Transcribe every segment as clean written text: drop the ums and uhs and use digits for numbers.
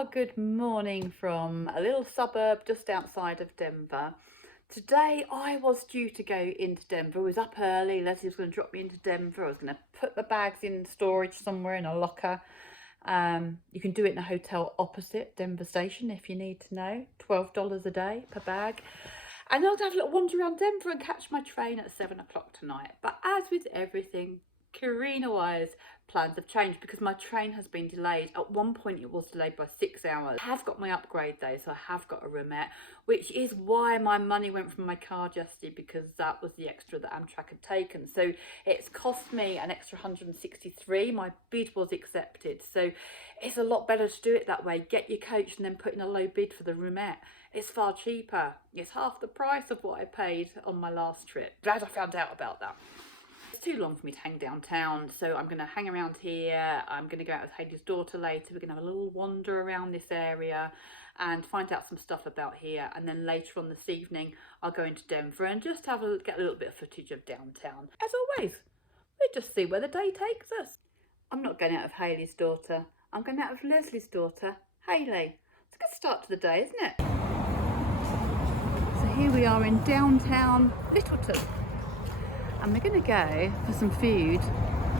Well, good morning from a little suburb just outside of Denver. Today I was due to go into Denver. I was up early. Leslie was going to drop me into Denver. I was going to put the bags in storage somewhere in a locker. You can do it in a hotel opposite Denver station if you need to know. $12 a day per bag. And I'll have a little wander around Denver and catch my train at 7 o'clock tonight. But as with everything, Karina-wise, plans have changed because my train has been delayed. At one point it was delayed by 6 hours. I have got my upgrade though, so I have got a roomette, which is why my money went from my card yesterday, because that was the extra that Amtrak had taken. So it's cost me an extra $163. My bid was accepted, so it's a lot better to do it that way. Get your coach and then put in a low bid for the roomette. It's far cheaper. It's half the price of what I paid on my last trip. Glad I found out about that. It's too long for me to hang downtown, so I'm going to hang around here. I'm going to go out with Hailey's daughter later. We're going to have a little wander around this area and find out some stuff about here. And then later on this evening, I'll go into Denver and just get a little bit of footage of downtown. As always, we'll just see where the day takes us. I'm not going out with Hailey's daughter. I'm going out with Leslie's daughter, Hailey. It's a good start to the day, isn't it? So here we are in downtown Littleton. And we're going to go for some food,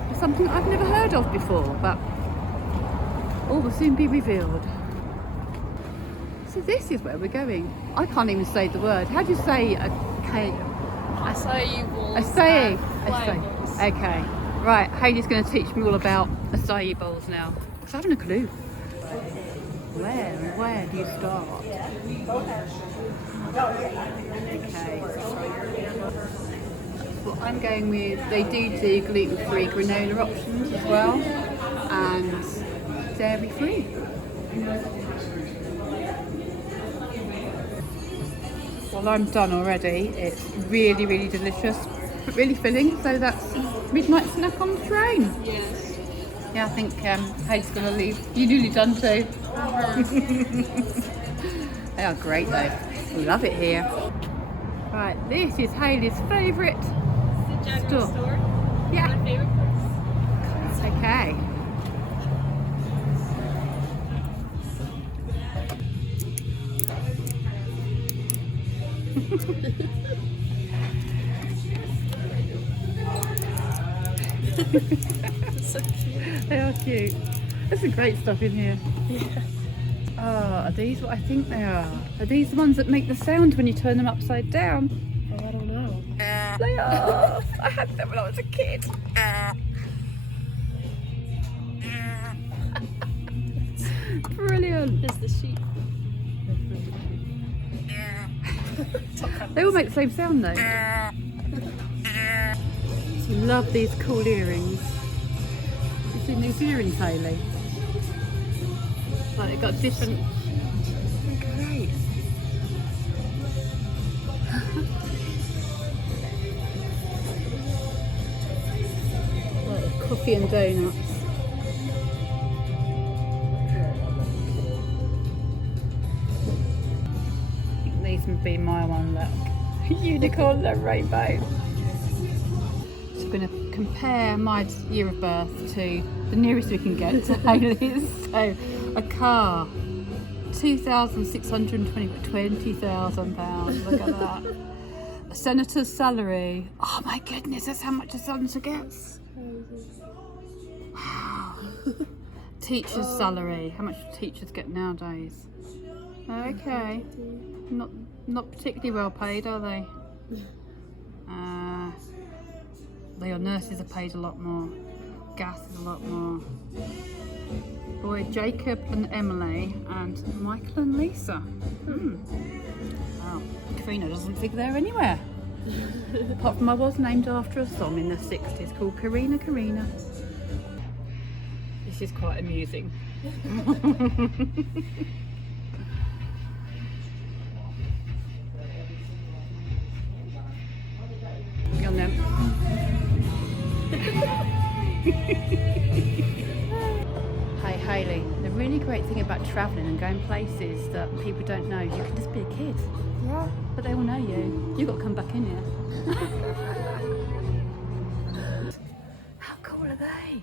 for something I've never heard of before, but all will soon be revealed. So this is where we're going. I can't even say the word. How do you say a cake? Açai bowls. Açai. Okay. Right, Hailey's going to teach me all about açai bowls now. Because I haven't a clue. Where do you start? Okay. What I'm going with, they do gluten-free granola options as well, and dairy-free. Well, I'm done already. It's really, really delicious, but really filling. So that's midnight snack on the train. Yes. Yeah, I think Hailey's gonna leave. You're nearly done too. They are great though. Love it here. Right, this is Hailey's favourite store. Yeah. My favorite place. Okay. So cute. They are cute. There's some great stuff in here. Yeah. Oh, are these what I think they are? Are these the ones that make the sound when you turn them upside down? Oh, I don't know. They are. I had them when I was a kid. Brilliant. It's the sheep. They all make the same sound though. Love these cool earrings. You seen these earrings, Hailey? Like they've got different. They're great. Like coffee and donuts. I think these would be my one. Look, unicorn and rainbow. So we're going to compare my year of birth to the nearest we can get to Hailey's. So a car, £2,620,000. Look at that. A senator's salary. Oh my goodness, that's how much a senator gets. Wow. Teacher's salary. How much do teachers get nowadays? Okay. Not particularly well paid, are they? Your nurses are paid a lot more. Gas is a lot more. Boy, Jacob and Emily and Michael and Lisa. Wow, Karina doesn't think they're anywhere. Apart from I was named after a song in the 60s called Karina Karina. This is quite amusing. Go on then. Hey Hailey, the really great thing about travelling and going places that people don't know, you can just be a kid. Yeah. But they all know you. You've got to come back in here. How cool are they?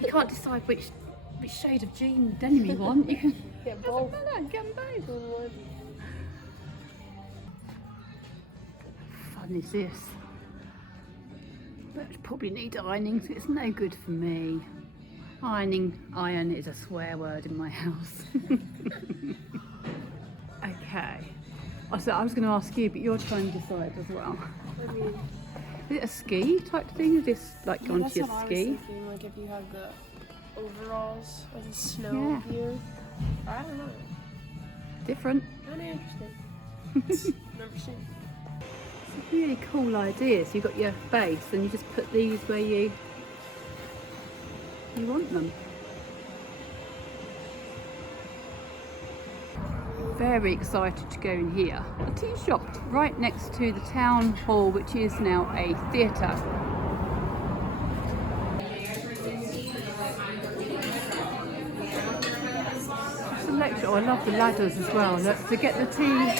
You can't decide which shade of jean denim you want. You can Get both. Get them both. In one. Fun is this? But probably need ironing, so it's no good for me. Iron is a swear word in my house. Okay. So I was going to ask you, but you're trying to decide as well. I mean, Is it a ski type thing? Is this like yeah, going that's to your what I was ski? thinking. Like if you have the overalls or the snow Yeah. gear. I don't know. Different. Kind of interesting. Never seen. It's a really cool idea. So you've got your base and you just put these where you want them. Very excited to go in here. A tea shop right next to the town hall, which is now a theatre. It's a lecture. Oh, I love the ladders as well. Look, to get the tea.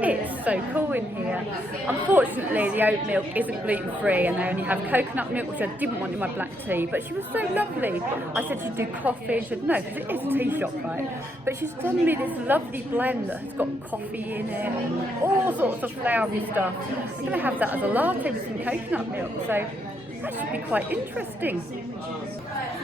It's so cool in here. Unfortunately, the oat milk isn't gluten free and they only have coconut milk, which I didn't want in my black tea, but she was so lovely. I said she'd do coffee and she said no, because it is a tea shop, right? But she's done me this lovely blend that has got coffee in it and all sorts of flowery stuff. I'm going to have that as a latte with some coconut milk, so that should be quite interesting.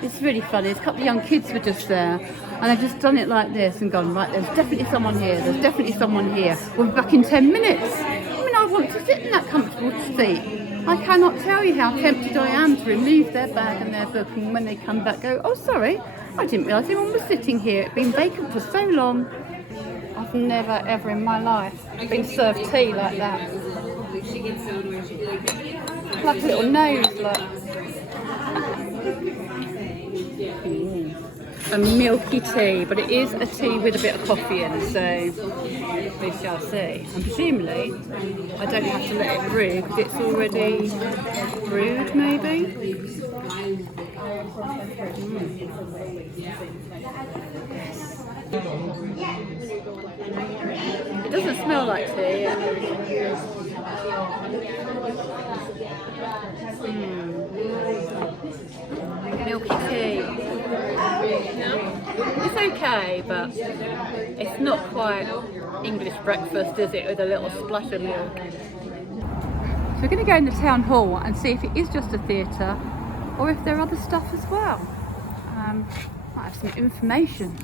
It's really funny. A couple of young kids were just there and they've just done it like this and gone, right, there's definitely someone here, there's definitely someone here. We'll be back in 10 minutes. I mean, I want to sit in that comfortable seat. I cannot tell you how tempted I am to remove their bag and their book and when they come back go, oh sorry, I didn't realise anyone was sitting here. It's been vacant for so long. I've never ever in my life been served tea like that. Like a little nose, like. A milky tea, but it is a tea with a bit of coffee in, so we shall see. And presumably, I don't have to let it brew because it's already brewed, maybe. It doesn't smell like tea. Milky tea. It's okay, but it's not quite English breakfast, is it, with a little splash of milk? So we're going to go in the town hall and see if it is just a theatre or if there are other stuff as well. Might have some information.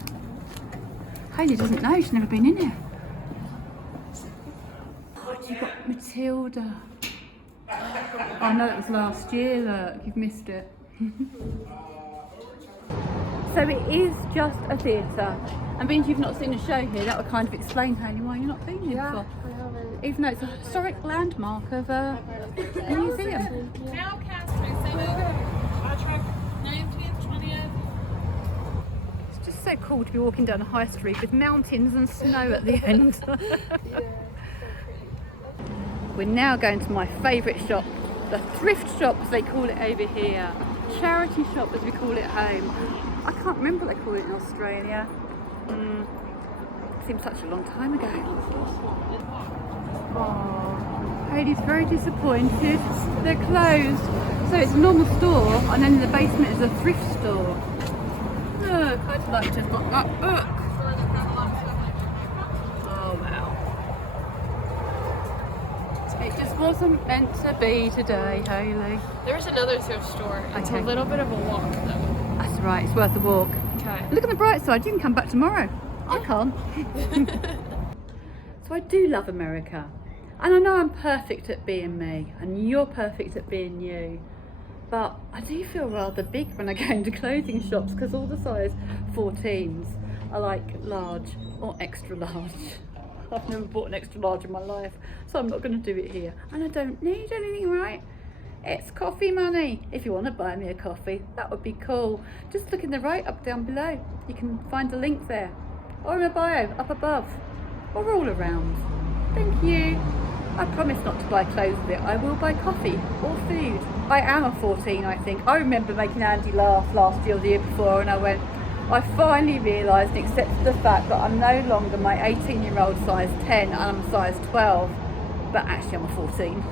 Hailey doesn't know, she's never been in here. Oh, you've got Matilda. Oh no, that was last year, look, you've missed it. So it is just a theatre, and being you've not seen a show here, that would kind of explain, Hailey, why you're not been here before. I haven't. Even though it's a historic landmark of a museum. Now cast track 19th, 20th. It's just so cool to be walking down a high street with mountains and snow at the end. Yeah. We're now going to my favourite shop, the thrift shop as they call it over here. Charity shop as we call it home. I can't remember what they call it in Australia. Seems such a long time ago. Oh, Hailey's very disappointed. They're closed. So it's a normal store and then in the basement is a thrift store. Look, I'd like to have got that book. Oh wow. It just wasn't meant to be today, Hailey. There's another thrift store. It's Okay. a little bit of a walk though. That's right, it's worth a walk. Okay. Look on the bright side, you can come back tomorrow. I can't. So I do love America. And I know I'm perfect at being me, and you're perfect at being you. But I do feel rather big when I go into clothing shops because all the size 14s are like large or extra large. I've never bought an extra large in my life, so I'm not going to do it here. And I don't need anything, right? It's coffee money. If you want to buy me a coffee, that would be cool. Just look in the write-up down below. You can find a link there. Or in my bio, up above. Or all around. Thank you. I promise not to buy clothes with it. I will buy coffee or food. I am a 14, I think. I remember making Andy laugh last year or the year before and I went, I finally realised and accepted the fact that I'm no longer my 18-year-old size 10 and I'm size 12. But actually I'm a 14.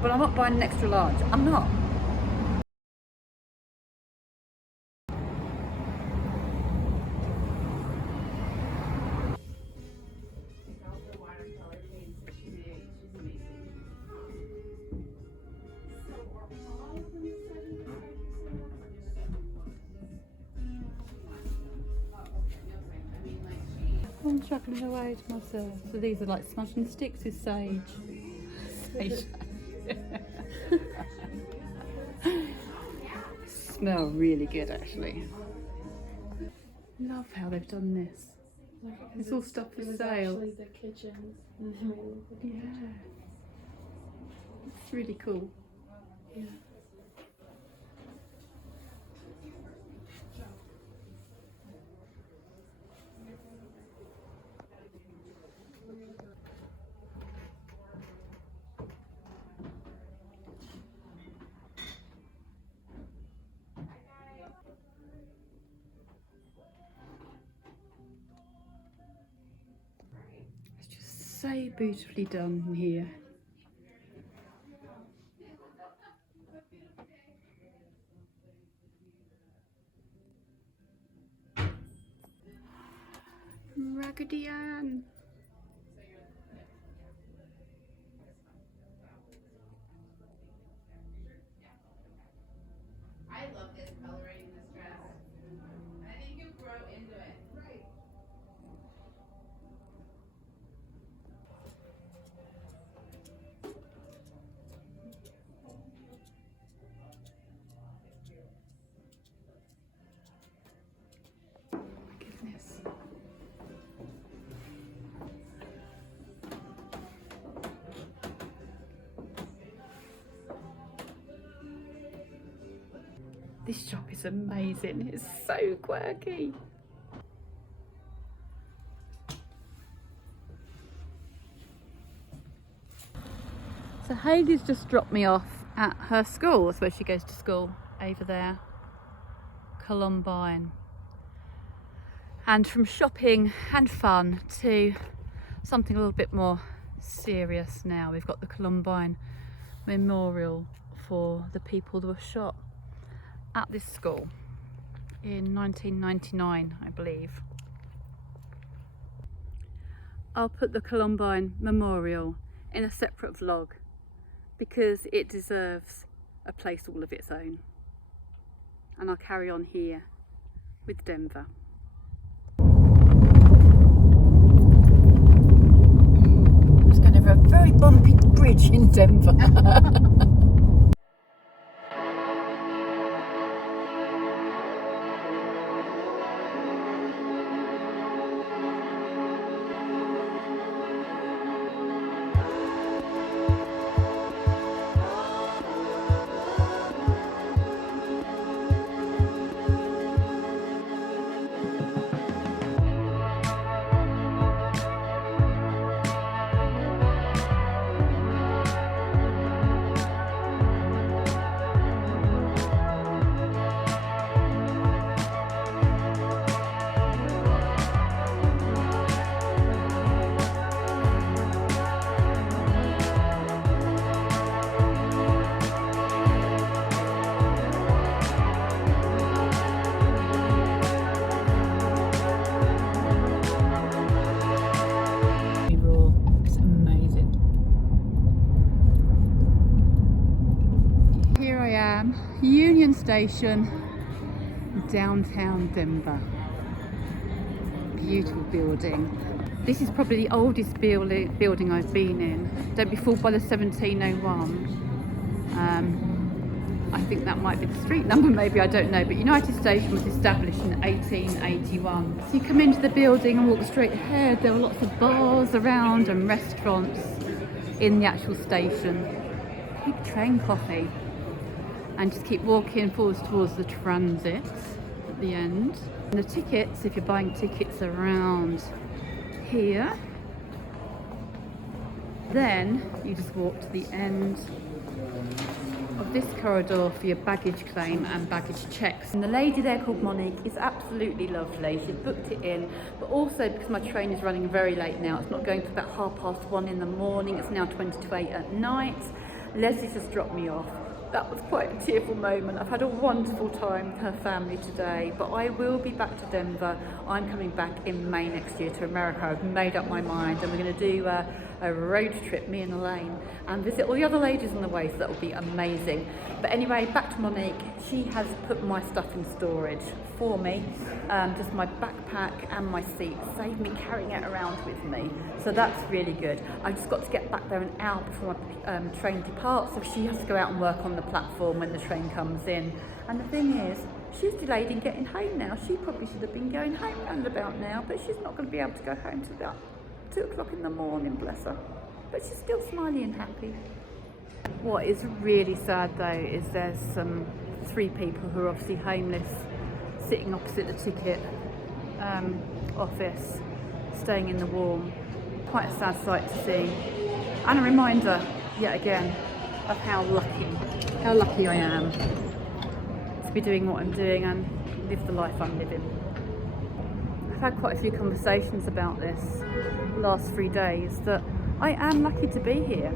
but I'm not buying an extra large. I'm not. I'm chuckling away to myself. So these are like smudging sticks with sage. Sage. Smell really good actually. Love how they've done this. It's all stuff for sale. Actually the kitchen. Yeah. It's really cool. Yeah. It's just so beautifully done in here. Raggedy Ann. I love this coloring in this dress. I think you'll grow into it. Right. Goodness. This shop is amazing. It's so quirky. So Hailey's just dropped me off at her school. That's where she goes to school, over there, Columbine. And from shopping and fun to something a little bit more serious now. We've got the Columbine Memorial for the people that were shot at this school in 1999, I believe. I'll put the Columbine Memorial in a separate vlog because it deserves a place all of its own. And I'll carry on here with Denver. I'm just going over a very bumpy bridge in Denver. Union Station, downtown Denver. Beautiful building. This is probably the oldest building I've been in. Don't be fooled by the 1701. I think that might be the street number, maybe, I don't know. But United Station was established in 1881. So you come into the building and walk straight ahead. There were lots of bars around and restaurants in the actual station. Keep train coffee. And just keep walking forwards towards the transit at the end. And the tickets, if you're buying tickets around here, then you just walk to the end of this corridor for your baggage claim and baggage checks. And the lady there called Monique is absolutely lovely. She's booked it in, but also because my train is running very late now, it's not going to about 1:30 in the morning, it's now 20 to 8 at night. Leslie just dropped me off. That was quite a tearful moment. I've had a wonderful time with her family today, but I will be back to Denver. I'm coming back in May next year to America. I've made up my mind, and we're going to do a road trip, me and Elaine, and visit all the other ladies on the way, so that will be amazing. But anyway, back to Monique. She has put my stuff in storage for me, just my backpack and my seat, saved me carrying it around with me, so that's really good. I just got to get back there an hour before my train departs, so she has to go out and work on the platform when the train comes in. And the thing is, she's delayed in getting home now. She probably should have been going home round about now, but she's not going to be able to go home till about 2 o'clock in the morning, bless her. But she's still smiley and happy. What is really sad though is there's 3 people who are obviously homeless, sitting opposite the ticket office, staying in the warm. Quite a sad sight to see, and a reminder yet again of how lucky I am to be doing what I'm doing and live the life I'm living. I've had quite a few conversations about this the last 3 days, that I am lucky to be here.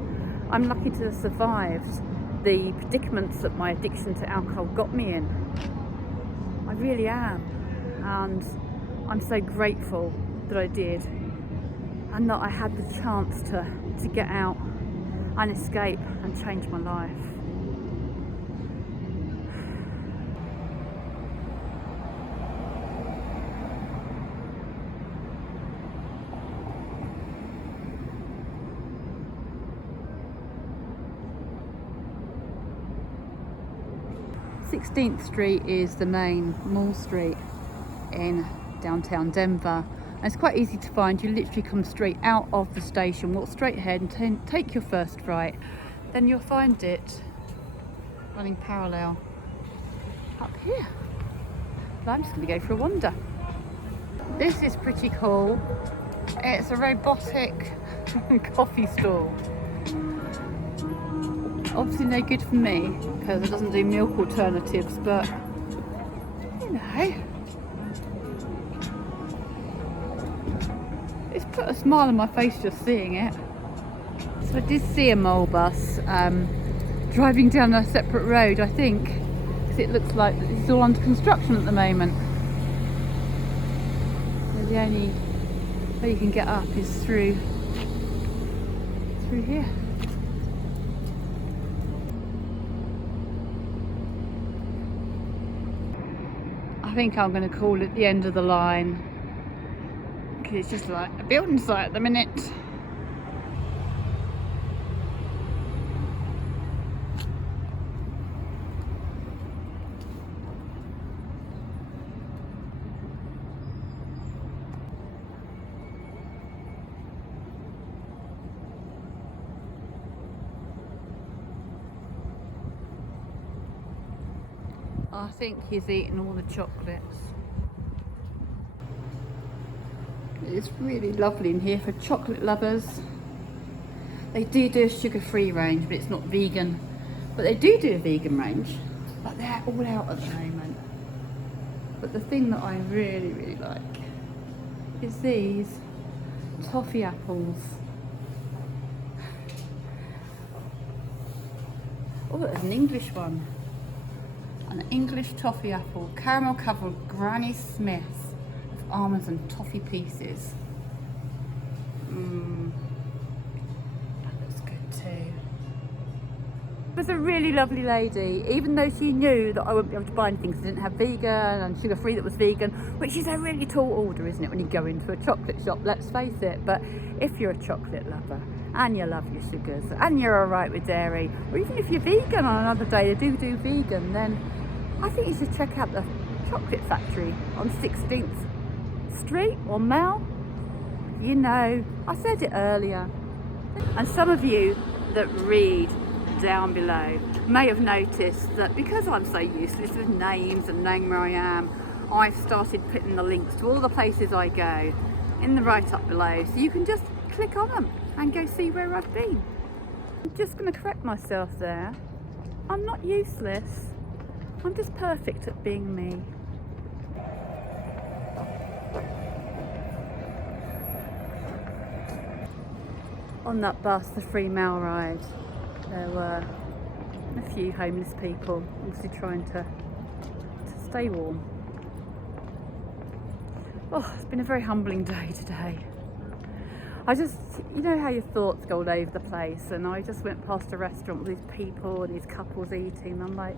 I'm lucky to have survived the predicaments that my addiction to alcohol got me in. I really am, and I'm so grateful that I did, and that I had the chance to get out and escape and change my life. Sixteenth Street is the main mall street in downtown Denver. And it's quite easy to find. You literally come straight out of the station, walk straight ahead and take your first right. Then you'll find it running parallel up here. But I'm just going to go for a wander. This is pretty cool. It's a robotic coffee stall. Obviously no good for me because it doesn't do milk alternatives, but you know, it's put a smile on my face just seeing it. So I did see a mole bus driving down a separate road, I think, because it looks like it's all under construction at the moment. So the only way you can get up is through here. I think I'm going to call it the end of the line, because it's just like a building site at the minute. I think he's eating all the chocolates. It's really lovely in here for chocolate lovers. They do a sugar-free range, but it's not vegan. But they do a vegan range, but they're all out at the moment. But the thing that I really, really like is these toffee apples. Oh, there's an English one. An English toffee apple, caramel covered Granny Smiths with almonds and toffee pieces. That looks good too. It was a really lovely lady, even though she knew that I wouldn't be able to buy anything because I didn't have vegan and sugar free that was vegan, which is a really tall order, isn't it, when you go into a chocolate shop, let's face it. But if you're a chocolate lover and you love your sugars and you're alright with dairy, or even if you're vegan on another day, they do vegan, then I think you should check out the chocolate factory on 16th Street or Mall. You know, I said it earlier. And some of you that read down below may have noticed that because I'm so useless with names and knowing where I am, I've started putting the links to all the places I go in the write up below, so you can just click on them and go see where I've been. I'm just going to correct myself there. I'm not useless. I'm just perfect at being me. On that bus, the free mail ride, There were a few homeless people obviously trying to stay warm. Oh, it's been a very humbling day today. I just, you know how your thoughts go all over the place, and I just went past a restaurant with these people and these couples eating, and I'm like,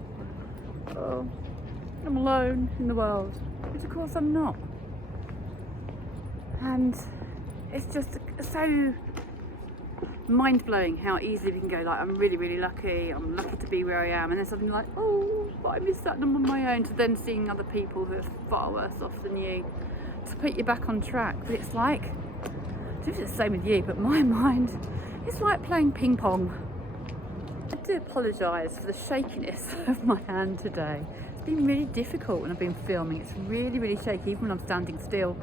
oh, I'm alone in the world, which of course I'm not. And it's just so mind-blowing how easily we can go, like, I'm really lucky, I'm lucky to be where I am, and then suddenly like, oh, but I missed that and I'm on my own, to then seeing other people who are far worse off than you, to put you back on track. But it's like, it's the same with you, but my mind, it's like playing ping pong. I do apologise for the shakiness of my hand today. It's been really difficult when I've been filming. It's really shaky, even when I'm standing still.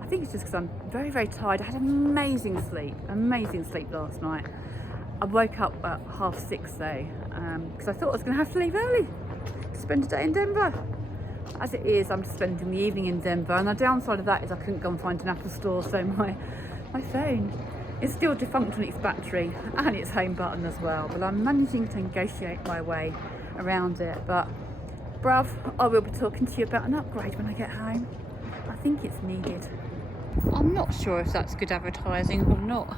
I think it's just because I'm very tired. I had amazing sleep last night. I woke up at 6:30 though, because I thought I was going to have to leave early to spend a day in Denver. As it is, I'm spending the evening in Denver, and the downside of that is I couldn't go and find an Apple store, so my phone is still defunct on its battery and its home button as well, but I'm managing to negotiate my way around it. But bruv, I will be talking to you about an upgrade when I get home. I think it's needed. I'm not sure if that's good advertising or not.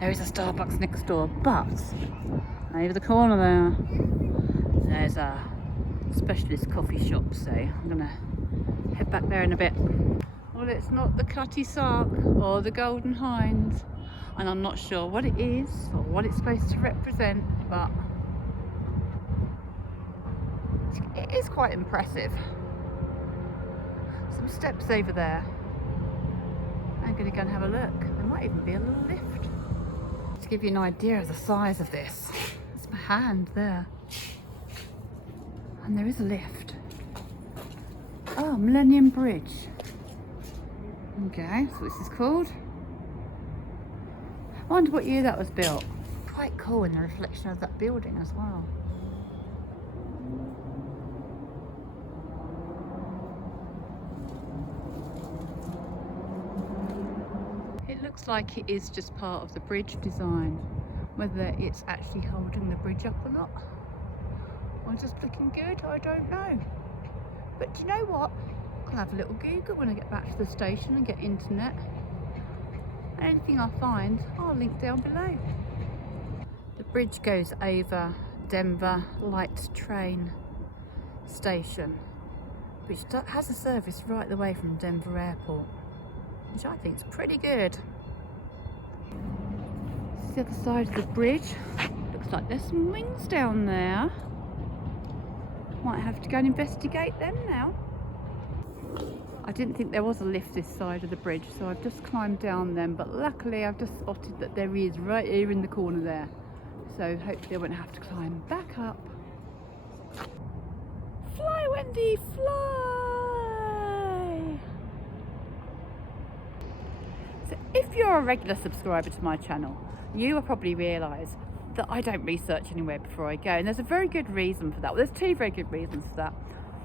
There is a Starbucks next door, but over the corner there's a specialist coffee shop, so I'm gonna head back there in a bit. Well, it's not the Cutty Sark or the Golden Hinds, and I'm not sure what it is or what it's supposed to represent, but it is quite impressive. Some steps over there. I'm going to go and have a look. There might even be a little lift. To give you an idea of the size of this, it's my hand there. And there is a lift. Oh, Millenium Bridge. Okay, so this is called. I wonder what year that was built. Quite cool in the reflection of that building as well. It looks like it is just part of the bridge design. Whether it's actually holding the bridge up or not, or just looking good, I don't know. But do you know what? I'll have a little Google when I get back to the station and get internet. Anything I find, I'll link down below. The bridge goes over Denver Light Train Station, which has a service right the way from Denver Airport, which I think is pretty good. This is the other side of the bridge. Looks like there's some wings down there. Might have to go and investigate them now. I didn't think there was a lift this side of the bridge, so I've just climbed down them, but luckily I've just spotted that there is right here in the corner there. So hopefully I won't have to climb back up. Fly, Wendy, fly! So if you're a regular subscriber to my channel, you will probably realise that I don't research anywhere before I go, and there's a very good reason for that. Well, there's two very good reasons for that.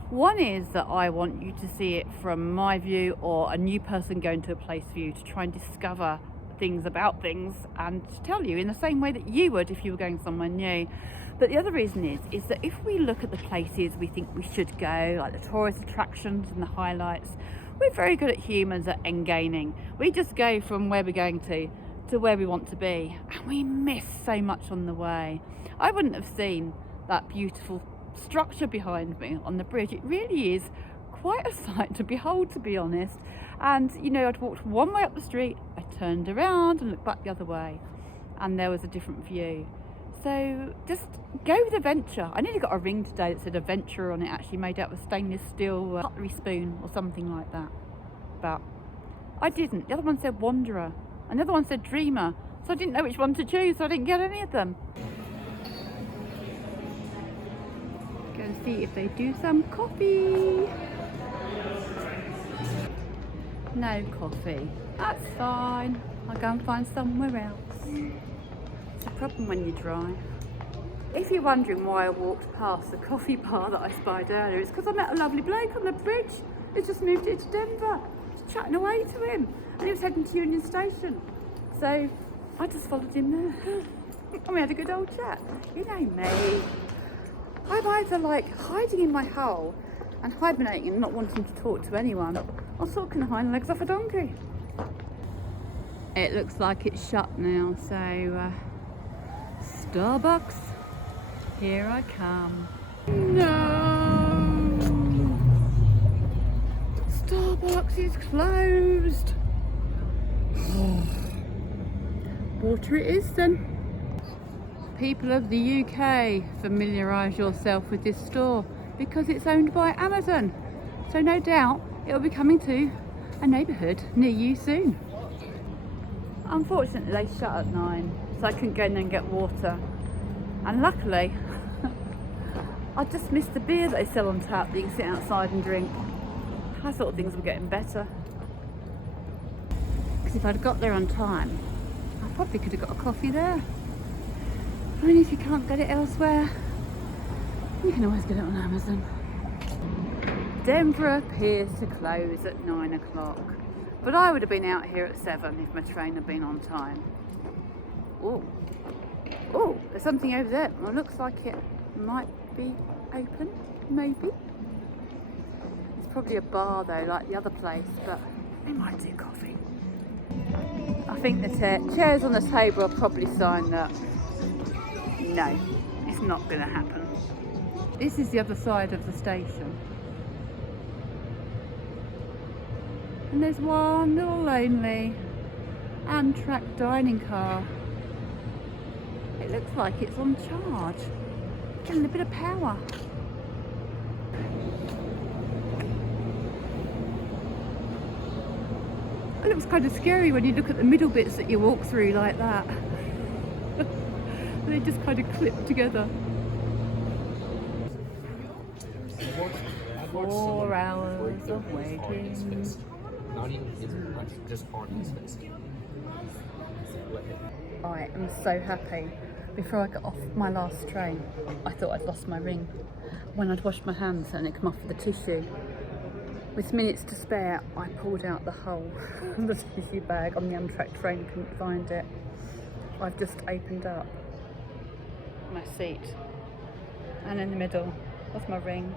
One is that I want you to see it from my view, or a new person going to a place view, to try and discover things about things and to tell you in the same way that you would if you were going somewhere new. But the other reason is that if we look at the places we think we should go, like the tourist attractions and the highlights, we're very good at humans at end-gaining. We just go from where we're going to where we want to be, and we miss so much on the way. I wouldn't have seen that beautiful structure behind me on the bridge. It really is quite a sight to behold, to be honest. And you know, I'd walked one way up the street, I turned around and looked back the other way, and there was a different view. So just go with adventure. I nearly got a ring today that said adventure on it, actually made out of a stainless steel cutlery spoon or something like that, but I didn't. The other one said wanderer, another one said dreamer, so I didn't know which one to choose, so I didn't get any of them. Go and see if they do some coffee. No coffee. That's fine. I'll go and find somewhere else. It's a problem when you drive. If you're wondering why I walked past the coffee bar that I spied earlier, it's because I met a lovely bloke on the bridge. He's just moved here to Denver. I was chatting away to him, and he was heading to Union Station. So I just followed him there. I mean, we had a good old chat. You know me. I'm either like hiding in my hole and hibernating and not wanting to talk to anyone, or talking the hind legs off a donkey. It looks like it's shut now, so Starbucks, here I come. No! Starbucks is closed. Water it is then. People of the UK, familiarise yourself with this store because it's owned by Amazon. So no doubt it'll be coming to a neighbourhood near you soon. Unfortunately they shut at 9, so I couldn't go in there and get water. And luckily, I just missed the beer that they sell on tap that you can sit outside and drink. I thought things were getting better. Because if I'd got there on time, I probably could have got a coffee there. I mean, if you can't get it elsewhere, you can always get it on Amazon. Denver appears to close at 9 o'clock, but I would have been out here at 7 if my train had been on time. Oh, there's something over there. Well, it looks like it might be open, maybe. It's probably a bar though, like the other place, but they might do coffee. I think the chairs on the table are probably sign that no, it's not going to happen. This is the other side of the station. And there's one little lonely Amtrak dining car. It looks like it's on charge. Getting a bit of power. It looks kind of scary when you look at the middle bits that you walk through like that. They just kind of clip together. 4 hours of waiting. Not even just on his face. I am so happy. Before I got off my last train, I thought I'd lost my ring. When I'd washed my hands and it came off with the tissue. With minutes to spare, I pulled out the whole of the tissue bag on the Amtrak train, couldn't find it. I've just opened up my seat, and in the middle was my ring.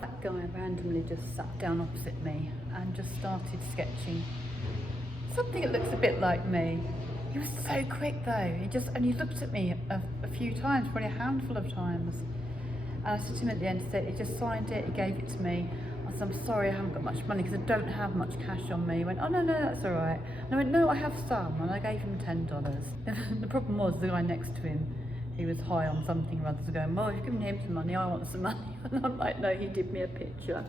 That guy randomly just sat down opposite me and just started sketching something that looks a bit like me. He was so quick though. He just only looked at me a few times, probably a handful of times. And I said to him at the end, he just signed it, he gave it to me. I said, I'm sorry, I haven't got much money because I don't have much cash on me. He went, oh no, that's all right. And I went, no, I have some. And I gave him $10. The problem was the guy next to him, he was high on something or other, so going, well, you've given him some money, I want some money. And I'm like, no, he did me a picture.